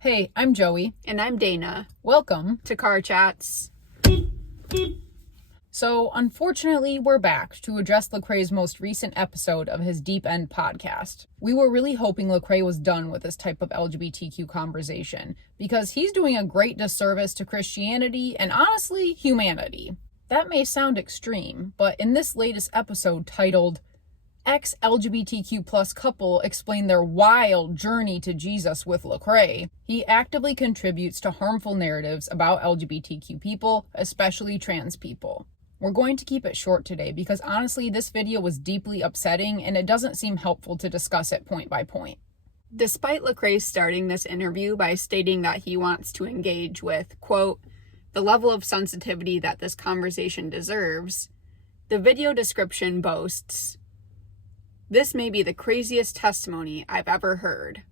Hey, I'm Joey. And I'm Dana. Welcome to Car Chats. So, unfortunately, we're back to address Lecrae's most recent episode of his Deep End podcast. We were really hoping Lecrae was done with this type of LGBTQ conversation, because he's doing a great disservice to Christianity and, honestly, humanity. That may sound extreme, but in this latest episode titled ex-LGBTQ plus couple explain their wild journey to Jesus with Lecrae, he actively contributes to harmful narratives about LGBTQ people, especially trans people. We're going to keep it short today because honestly this video was deeply upsetting and it doesn't seem helpful to discuss it point by point. Despite Lecrae starting this interview by stating that he wants to engage with, quote, the level of sensitivity that this conversation deserves, the video description boasts, "This may be the craziest testimony I've ever heard."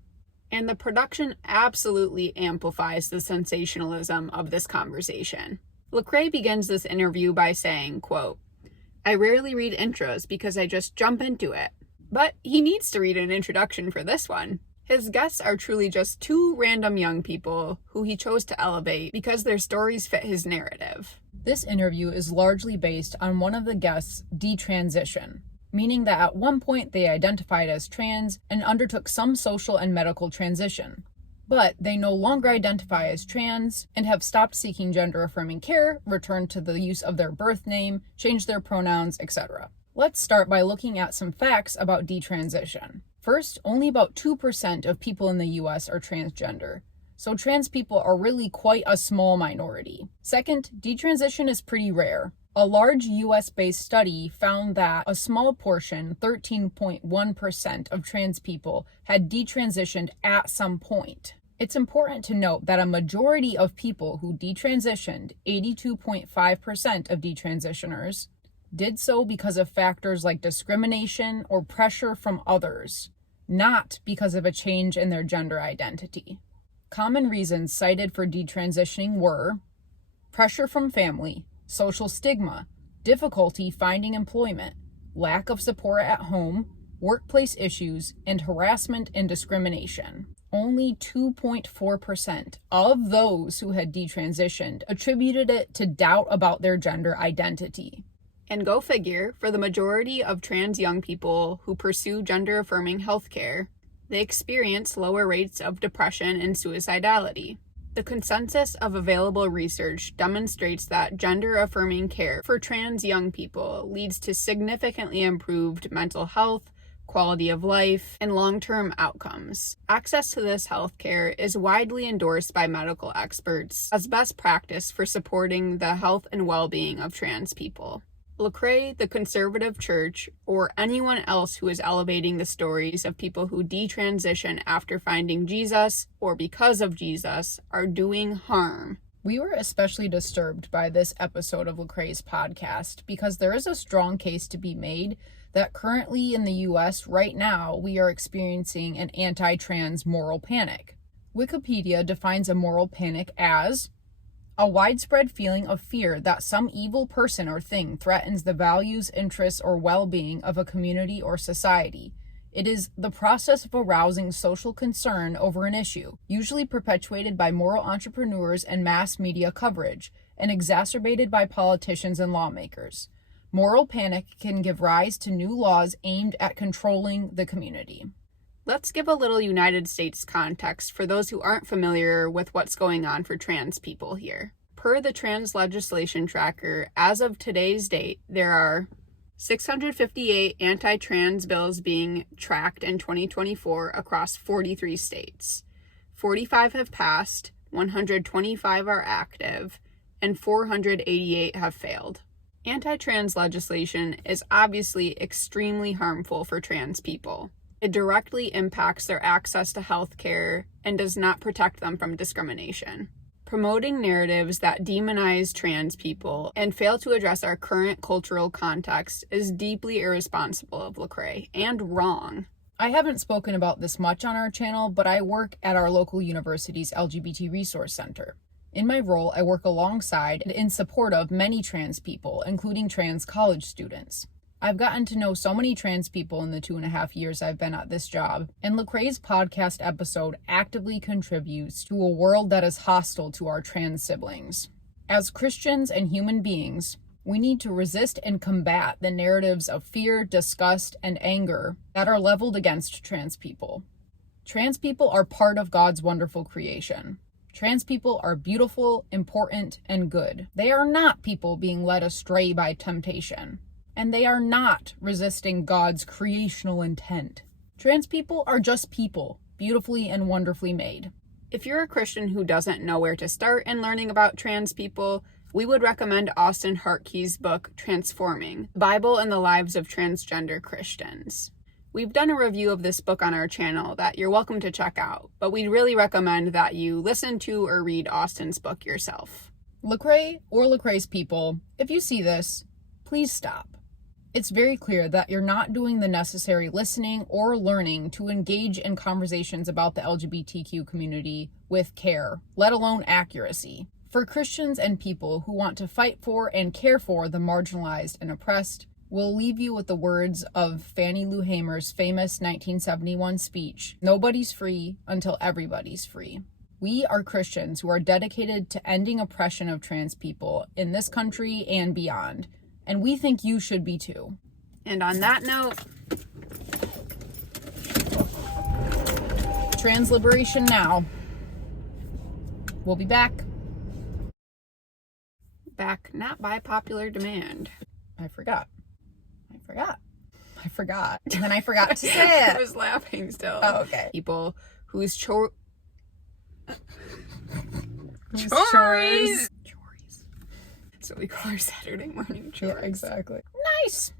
And the production absolutely amplifies the sensationalism of this conversation. Lecrae begins this interview by saying, quote, "I rarely read intros because I just jump into it." But he needs to read an introduction for this one. His guests are truly just two random young people who he chose to elevate because their stories fit his narrative. This interview is largely based on one of the guests' detransition, meaning that at one point they identified as trans and undertook some social and medical transition. But they no longer identify as trans and have stopped seeking gender-affirming care, returned to the use of their birth name, changed their pronouns, etc. Let's start by looking at some facts about detransition. First, only about 2% of people in the US are transgender, so trans people are really quite a small minority. Second, detransition is pretty rare. A large US-based study found that a small portion, 13.1% of trans people, had detransitioned at some point. It's important to note that a majority of people who detransitioned, 82.5% of detransitioners, did so because of factors like discrimination or pressure from others, not because of a change in their gender identity. Common reasons cited for detransitioning were pressure from family, social stigma, difficulty finding employment, lack of support at home, workplace issues, and harassment and discrimination. Only 2.4% of those who had detransitioned attributed it to doubt about their gender identity. And go figure, for the majority of trans young people who pursue gender-affirming healthcare, they experience lower rates of depression and suicidality. The consensus of available research demonstrates that gender-affirming care for trans young people leads to significantly improved mental health, quality of life, and long-term outcomes. Access to this healthcare is widely endorsed by medical experts as best practice for supporting the health and well-being of trans people. Lecrae, the conservative church, or anyone else who is elevating the stories of people who detransition after finding Jesus or because of Jesus are doing harm. We were especially disturbed by this episode of Lecrae's podcast because there is a strong case to be made that currently in the US right now we are experiencing an anti-trans moral panic. Wikipedia defines a moral panic as a widespread feeling of fear that some evil person or thing threatens the values, interests, or well-being of a community or society. It is the process of arousing social concern over an issue, usually perpetuated by moral entrepreneurs and mass media coverage, and exacerbated by politicians and lawmakers. Moral panic can give rise to new laws aimed at controlling the community. Let's give a little United States context for those who aren't familiar with what's going on for trans people here. Per the Trans Legislation Tracker, as of today's date, there are 658 anti-trans bills being tracked in 2024 across 43 states. 45 have passed, 125 are active, and 488 have failed. Anti-trans legislation is obviously extremely harmful for trans people. It directly impacts their access to health care and does not protect them from discrimination. Promoting narratives that demonize trans people and fail to address our current cultural context is deeply irresponsible of Lecrae and wrong. I haven't spoken about this much on our channel, but I work at our local university's LGBT Resource Center. In my role, I work alongside and in support of many trans people, including trans college students. I've gotten to know so many trans people in the 2.5 years I've been at this job, and Lecrae's podcast episode actively contributes to a world that is hostile to our trans siblings. As Christians and human beings, we need to resist and combat the narratives of fear, disgust, and anger that are leveled against trans people. Trans people are part of God's wonderful creation. Trans people are beautiful, important, and good. They are not people being led astray by temptation. And they are not resisting God's creational intent. Trans people are just people, beautifully and wonderfully made. If you're a Christian who doesn't know where to start in learning about trans people, we would recommend Austin Hartkey's book, Transforming: The Bible and the Lives of Transgender Christians. We've done a review of this book on our channel that you're welcome to check out, but we'd really recommend that you listen to or read Austin's book yourself. Lecrae or Lecrae's people, if you see this, please stop. It's very clear that you're not doing the necessary listening or learning to engage in conversations about the LGBTQ community with care, let alone accuracy. For Christians and people who want to fight for and care for the marginalized and oppressed, we'll leave you with the words of Fannie Lou Hamer's famous 1971 speech, "Nobody's free until everybody's free." We are Christians who are dedicated to ending oppression of trans people in this country and beyond. And we think you should be too. And on that note, trans liberation now. We'll be back. Back not by popular demand. I forgot. And then I forgot to say it. I was laughing still. Oh, okay. People whose Chores. So we call our Saturday morning chores. Yeah, exactly. Nice.